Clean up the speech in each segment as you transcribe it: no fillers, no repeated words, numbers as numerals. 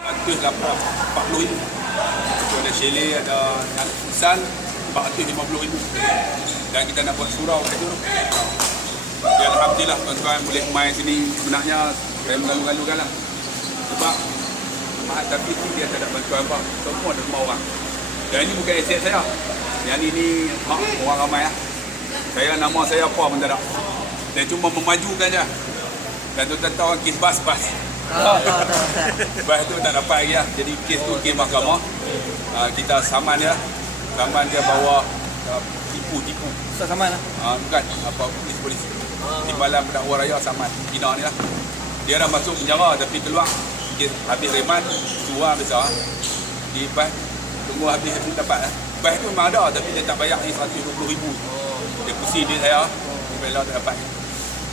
140,000. Itu ada chalet, ada futsal 450,000. Dan kita nak buat surau kat situ. Ya, alhamdulillah tuan-tuan boleh main sini. Sebenarnya saya mengalu-alukan lah. Sebab tapi dia tak ada bantuan apa. Semua ada semua orang. Dan ini bukan aset saya. Yang ini orang ramai lah. Nama saya apa pun tak ada. Saya cuma memajukan je. Dan tuan-tuan tahu kes bas. Bas tu tak dapat lagi lah. Jadi kes tu kes mahkamah. Kita saman dia. Saman dia bawa tipu. Ustaz saman lah? Bukan. Polis. Timbalan Pendakwa Raya saman. Bina ni lah. Dia dah masuk penjara tapi keluar. Habis reman, suar besar. Di bas. Tunggu habis dapat lah. Bas tu memang ada tapi dia tak bayar ni 120,000. Dia pusing duit saya. Dia bela tak dapat.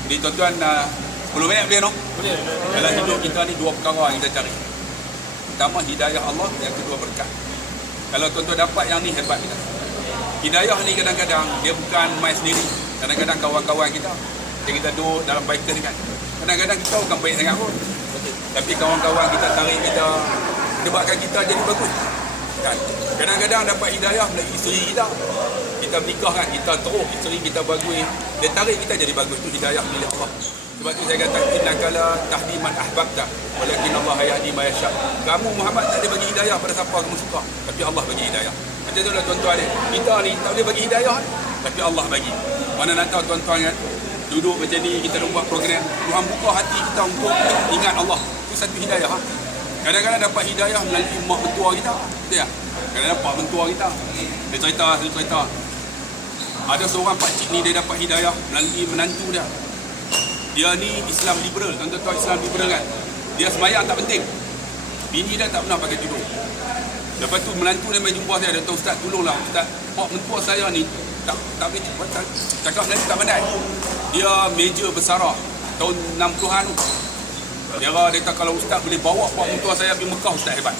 Jadi tuan-tuan 10 minit boleh no? Boleh. Dalam hidup kita ni dua perkara yang kita cari. Pertama hidayah Allah, yang kedua berkat. Kalau tuan-tuan dapat yang ni hebat kita. Hidayah ni kadang-kadang dia bukan main sendiri. Kadang-kadang kawan-kawan kita kita duduk dalam biker ni kan. Kadang-kadang kita bukan baik sangat pun. Tapi kawan-kawan kita tarik kita, sebabkan kita jadi bagus. Kan? Kadang-kadang dapat hidayah dari isteri kita. Kita menikah kan, kita teruk, isteri kita bagus. Dia tarik kita jadi bagus. Itu hidayah milik Allah. Sebab tu saya kata innakala tahdi man ahbabta walakin Allah yahdi man yasha. Kamu Muhammad tak ada bagi hidayah pada siapa kamu suka, tapi Allah bagi hidayah. Macam itulah tuan-tuan ni. Kita ni tak boleh bagi hidayah tapi Allah bagi. Mana nak tahu tuan-tuan kan? Duduk macam ni kita nak buat program, Tuhan buka hati kita untuk ingat Allah. Itu satu hidayah. Kadang-kadang dapat hidayah melalui mak mentua kita. Betul tak? Kadang-kadang dapat mentua kita. Dia cerita. Ada seorang pakcik ni dia dapat hidayah melalui menantu dia. Dia ni Islam liberal. Tuan-tuan tahu Islam liberal kan? Dia sembahyang tak penting. Bini dia tak pernah pakai tudung. Lepas tu menantu dia main jumpa saya. Dia kata, Ustaz tolonglah. Ustaz, pak mentua saya ni tak boleh cakap Melayu tak pandai. Dia meja bersara tahun 60-an tu. Dia kata kalau Ustaz boleh bawa pak mentua saya pergi Mekah, Ustaz hebat.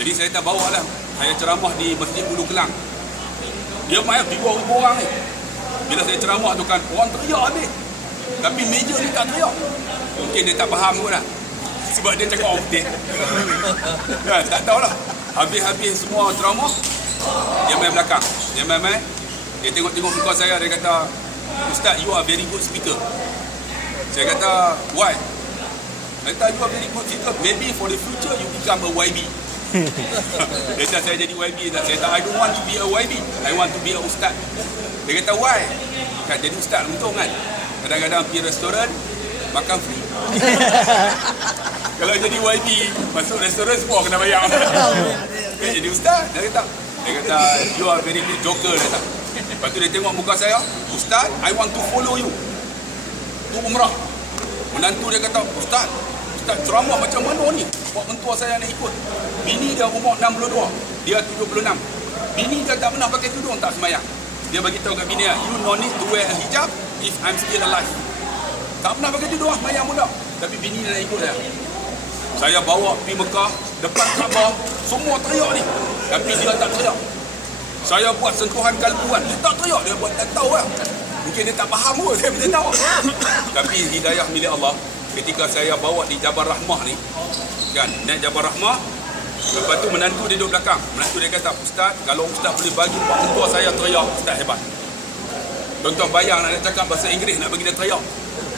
Jadi saya tak bawa lah. Saya ceramah di Masjid Ulu Kelang. Dia main 3,000 orang ni. Bila saya ceramah tu kan, orang teriak habis. Tapi meja ni tak teriak. Mungkin dia tak faham pun lah. Sebab dia cakap orang putih. Tak tahulah. Habis semua ceramah, dia main belakang. Dia main. Dia tengok muka saya, dia kata, Ustaz, you are very good speaker. Saya kata, why? Dia kata, you are very good speaker. Maybe for the future, you become a YB. Dia kata, saya jadi YB. Saya kata, I don't want to be a YB. I want to be a Ustaz. Dia kata, why? Kan jadi Ustaz, untung kan? Kadang-kadang pergi restoran, makan free. Kalau jadi YB, masuk restoran semua kena bayar. Jadi Ustaz, dia kata, you are very good joker. Dia kata. Lepas tu dia tengok muka saya, Ustaz, I want to follow you. Tu umrah. Menantu dia kata, Ustaz ceramah macam mana ni? Pak mentua saya nak ikut. Bini dia umur 62, dia 76. Bini dia tak pernah pakai tudung, tak semayang. Dia bagi tahu kat bini dia, you no need to wear a hijab if I'm still alive. Tak pernah pakai tudung, semayang pun tak. Tapi bini dia nak ikut saya. Saya bawa pergi Mekah, depan Kaabah, semua teriak ni. Tapi dia tak teriak. Saya buat sentuhan kalbuan, dia tak teriak, dia buat tak tahu lah. Mungkin dia tak faham pun, saya tak tahu. Tapi hidayah milik Allah. Ketika saya bawa di Jabal Rahmah ni, kan, naik Jabal Rahmah, lepas tu menantu dia duduk belakang. Menantu dia kata, Ustaz, kalau Ustaz boleh bagi pak mentua saya teriak, Ustaz hebat. Tuan-tuan bayang nak cakap bahasa Inggeris, nak bagi dia teriak.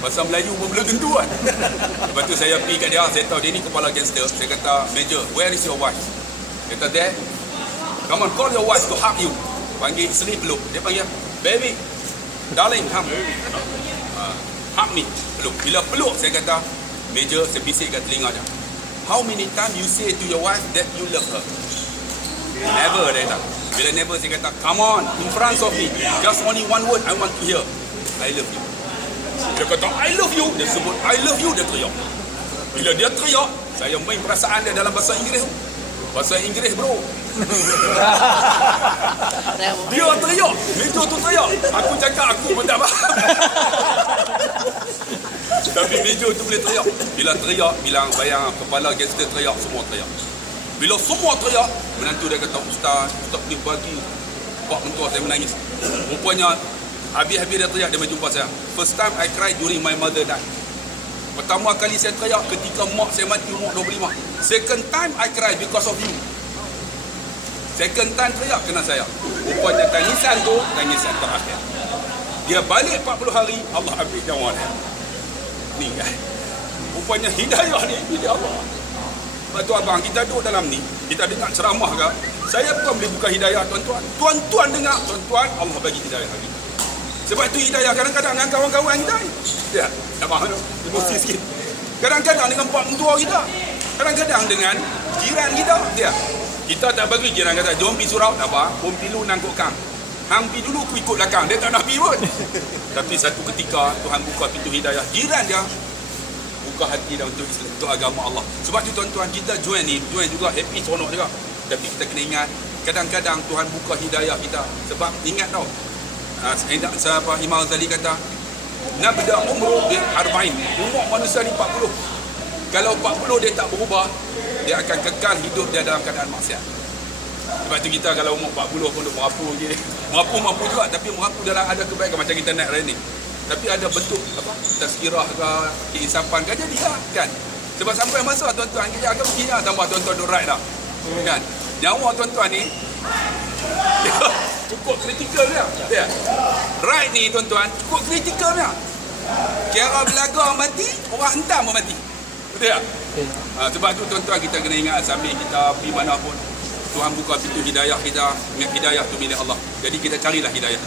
Bahasa Melayu pun belum tentu kan. Lepas tu saya pergi kat dia, saya tahu dia ni kepala gangster. Saya kata, Major, where is your wife? Dia kata, there. Come on, call your wife to hug you. Panggil isteri peluk. Dia panggil, baby, darling, come. Hug me, peluk. Bila peluk, saya kata, Major, saya bisik kat telinga dia. How many times you say to your wife that you love her? Never, dia kata. Bila never, saya kata, come on, in front of me. Just only one word I want to hear. I love you. Dia kata, I love you. Dia sebut, I love you, dia teriak. Bila dia teriak, saya main perasaan dia dalam bahasa Inggeris. Bahasa Inggeris, bro. Dia teriak. Major tu teriak. Aku cakap, aku pun tak faham. Tapi Major tu boleh teriak. Bila teriak, bilang bayang kepala gangster teriak, semua teriak. Bila semua teriak, menantu dia kata, Ustaz boleh bagi pak mentua saya menangis. Rupanya habis-habis dia teriak, dia berjumpa saya. First time I cried during my mother died. Pertama kali saya teriak ketika mak saya mati umur 25. Second time I cry because of you. Second time teriak kena saya. Rupanya tangisan tu tangisan terakhir. Dia balik 40 hari, Allah ambil nyawa dia. Ni kan. Rupanya hidayah ni milik Allah. Lepas tu abang, kita duduk dalam ni, kita dengar ceramah ke, saya bukan boleh buka hidayah tuan-tuan. Tuan-tuan dengar, tuan-tuan, Allah bagi hidayah lagi. Sebab tu hidayah kadang-kadang dengan kawan-kawan kita. Ya, tak faham tu. Emosi sikit. Kadang-kadang dengan pak mentua kita. Kadang-kadang dengan jiran kita. Ya. Kita tak bagi jiran kata, jom pergi surau, tak apa, pun pilu nangkuk kang. Hang pergi dulu, aku ikut belakang. Dia tak nak pergi pun. Tapi satu ketika, Tuhan buka pintu hidayah. Jiran dia, buka hati dah untuk Islam, untuk agama Allah. Sebab tu tuan-tuan, kita join ni, join juga, happy, seronok juga. Tapi kita kena ingat, kadang-kadang Tuhan buka hidayah kita. Sebab ingat tau, Imam Ghazali kata, nabda umru bil arba'in. Umur manusia ni 40. Kalau 40 dia tak berubah, dia akan kekal hidup dia dalam keadaan maksiat. Sebab tu kita kalau umur 40 pun duk merapu je. Merapu juga, tapi merapu dalam ada kebaikan macam kita naik running. Tapi ada bentuk apa? Tazkirah ke, keinsapan ke, jadilah kan. Sebab sampai masa tuan-tuan kita akan begini tambah tuan-tuan duk ride dah. Kan? Nyawa tuan-tuan ni cukup kritikal dia. Ya. Ride ni tuan-tuan cukup kritikal dia. Kira belaga mati, orang hentam pun mati. Betul tak? Sebab tu tuan-tuan kita kena ingat sambil kita pergi mana pun, Tuhan buka pintu hidayah kita. Ingat hidayah tu milik Allah. Jadi kita carilah hidayah.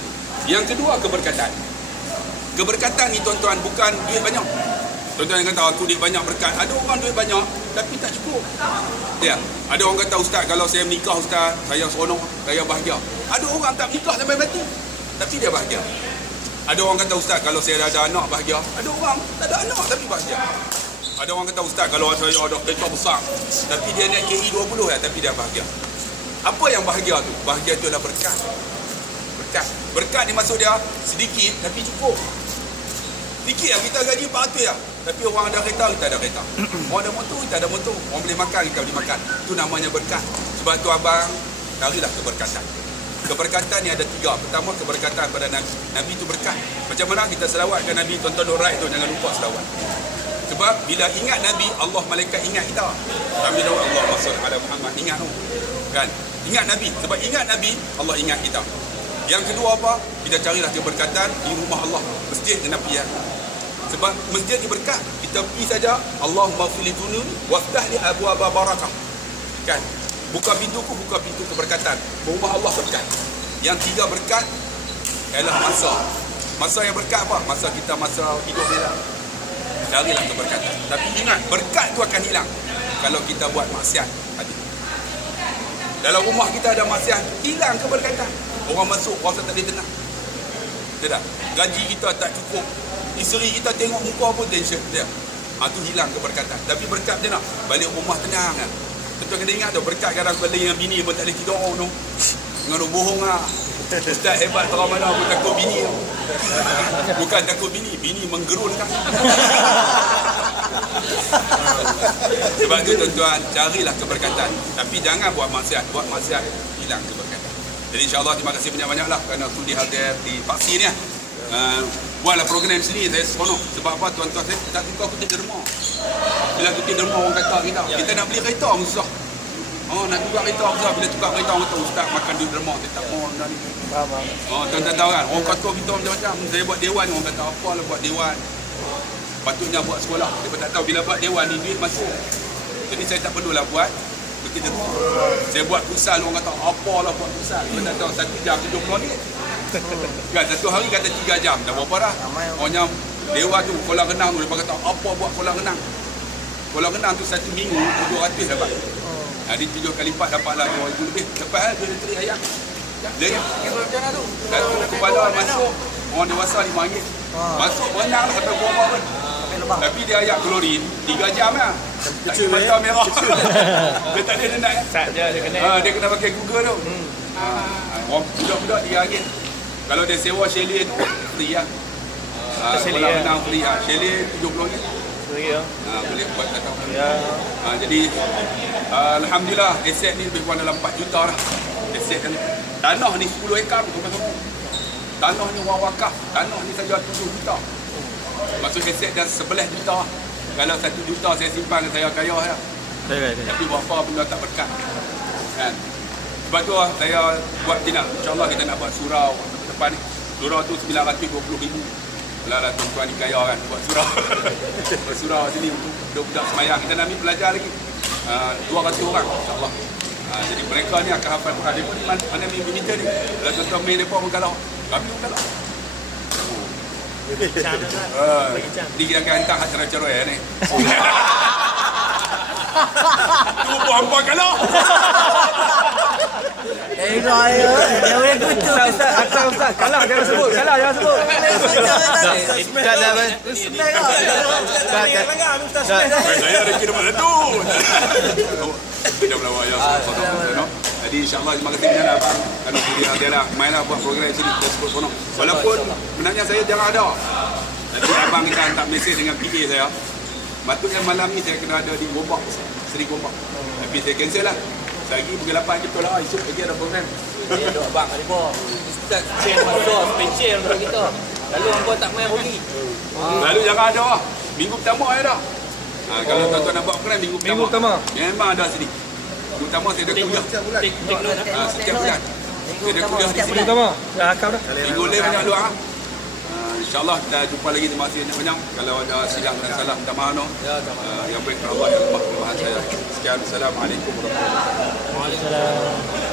Yang kedua, keberkatan. Keberkatan ni tuan-tuan bukan duit banyak. Tuan-tuan yang kata aku duit banyak berkat. Ada orang duit banyak tapi tak cukup. Ya. Ada orang kata ustaz, kalau saya menikah ustaz, saya seronok, saya bahagia. Ada orang tak menikah sampai mati tapi dia bahagia. Ada orang kata ustaz, kalau saya dah ada anak bahagia. Ada orang tak ada anak tapi bahagia. Ada orang kata ustaz, kalau saya ada kereta besar tapi dia naik KI 20 ya, tapi dia bahagia. Apa yang bahagia tu? Bahagia tu adalah berkat. Berkat ni maksud dia sedikit tapi cukup. Sedikit lah, kita gaji 400 lah. Tapi orang ada kereta, kita ada kereta. Orang ada motor, kita ada motor. Orang boleh makan, kita boleh makan. Itu namanya berkat. Sebab tu abang, carilah keberkatan. Keberkatan ni ada 3. Pertama, keberkatan pada Nabi. Nabi tu berkat. Macam mana kita selawatkan Nabi, tonton right tu, jangan lupa selawat. Sebab bila ingat Nabi, Allah malaikat ingat kita. Kami tahu Allah SWT Muhammad ingat tu. Kan? Ingat Nabi. Sebab ingat Nabi, Allah ingat kita. Yang kedua apa? Kita carilah keberkatan di rumah Allah. Masjid kena pergi. Sebab masjid ni berkat. Kita pergi saja, Allahumma fili dunun waftah li abwaaba barakah. Kan? Buka pintuku, buka pintu keberkatan. Rumah Allah berkat. Yang 3 berkat ialah masa. Masa yang berkat apa? Masa kita masa hidup ni lah. Carilah keberkatan. Tapi ingat, berkat tu akan hilang kalau kita buat maksiat. Dalam rumah kita ada maksiat, hilang keberkatan. Orang masuk, rasa tak boleh tenang. Tidak. Gaji kita tak cukup. Isteri kita tengok muka pun tension. Dia. Tu hilang keberkatan. Tapi berkat macam mana? Balik rumah tenang kan. Betul kena ingat tu, berkat kadang balik dengan bini pun tak boleh tidur tu. Dengan tu bohong lah. Ustaz hebat terang mana aku takut bini tu. Bukan takut bini menggerunkan. Sebab tu tuan-tuan, carilah keberkatan. Tapi jangan buat maksiat. Buat maksiat, hilang keberkatan. Jadi insyaAllah terima kasih banyak-banyaklah kerana aku dihadir di Paksi ni. Buatlah program sini, saya seronok. Sebab apa tuan-tuan, saya tak suka kutip derma. Bila kutip derma orang kata kita nak beli kereta pun susah. Nak tukar kereta susah. Bila tukar kereta orang kata ustaz makan duit derma. Saya tak mau dah ni. Tuan-tuan tahu kan, orang kata kita macam-macam. Saya buat dewan, orang kata apalah buat dewan. Patutnya buat sekolah. Dia tak tahu bila buat dewan ni duit masuk. Jadi saya tak perlulah buat bekerja tu. Saya buat pusal, orang kata apalah buat pusal. Dia tak tahu 1 jam 70 minit. Kan satu hari kata 3 jam. Dah berapa dah? Orangnya dewan tu kolam renang tu dia kata apa buat kolam renang. Kolam renang tu 1 minggu 200 dapat. Jadi 7 kali 4 dapatlah 2,000 lebih. Lepas dia teri ayam. Dia kira macam mana tu? Satu kepala masuk orang dewasa RM5. Masuk berenang sampai buah pun. Tapi dia ayak klorin 3 jam lah. Kecil mata merah. Dia tak ada nak. Sat dia kena. Dia kena pakai Google tu. Orang budak-budak dia lagi. Kalau dia sewa chalet tu free lah. Kolam renang free lah. Chalet RM70. Boleh buat tak tahu. Jadi alhamdulillah aset ni lebih kurang dalam 4 juta lah. Aset ni. Tanah ni 10 ekar tu. Tanah ni orang wakaf. Tanah ni saja 7 juta. Maksud aset dah 11 juta. Kalau 1 juta saya simpan, saya kaya ya. Tapi berapa benda tak berkat. Kan? Sebab tu saya buat tidak. InsyaAllah kita nak buat surau depan ni. Surau tu 920,000. Alah tuan-tuan ni kaya kan buat surau. Buat surau sini untuk budak-budak semayang. Kita nak ambil pelajar lagi. 200 orang insyaAllah. Jadi mereka ni akan hafal Quran. Mereka ni mana minta ni. Kalau tuan-tuan main mereka pun kalau. Kami pun kalau. Ni kita akan hantar acara cerai ni. Tu buat apa kalau? Dia boleh kutuk. Ustaz. Kalah jangan sebut. Saya ada kira mana tu. Kita melawak ya. Jadi insyaAllah terima kasih banyak abang. Kalau dia dah mainlah buat program sini kita sebut sono. Walaupun sebenarnya saya jarang ada. Jadi abang kita hantar mesej dengan PA saya. Patutnya malam ni saya kena ada di Gombak, Seri Gombak. Tapi saya cancel lah. Lagi pukul 8 kita lah. Esok lagi ada program. Ya dok abang ada apa? Ustaz share masuk special untuk kita. Lalu hangpa tak main rugi. Lalu jangan ada lah. Minggu pertama ada dah. Kalau tuan-tuan nak buat program minggu pertama. Memang ada sini. Minggu pertama saya ada kuliah. Setiap bulan. Saya ada kuliah di sini. Minggu lain banyak doa. InsyaAllah kita jumpa lagi. Terima kasih banyak-banyak. Kalau ada silap dan salah, minta maaf. Yang baik Allah yang lemah kelemahan saya. Sekian. Assalamualaikum warahmatullahi wabarakatuh. Waalaikumsalam.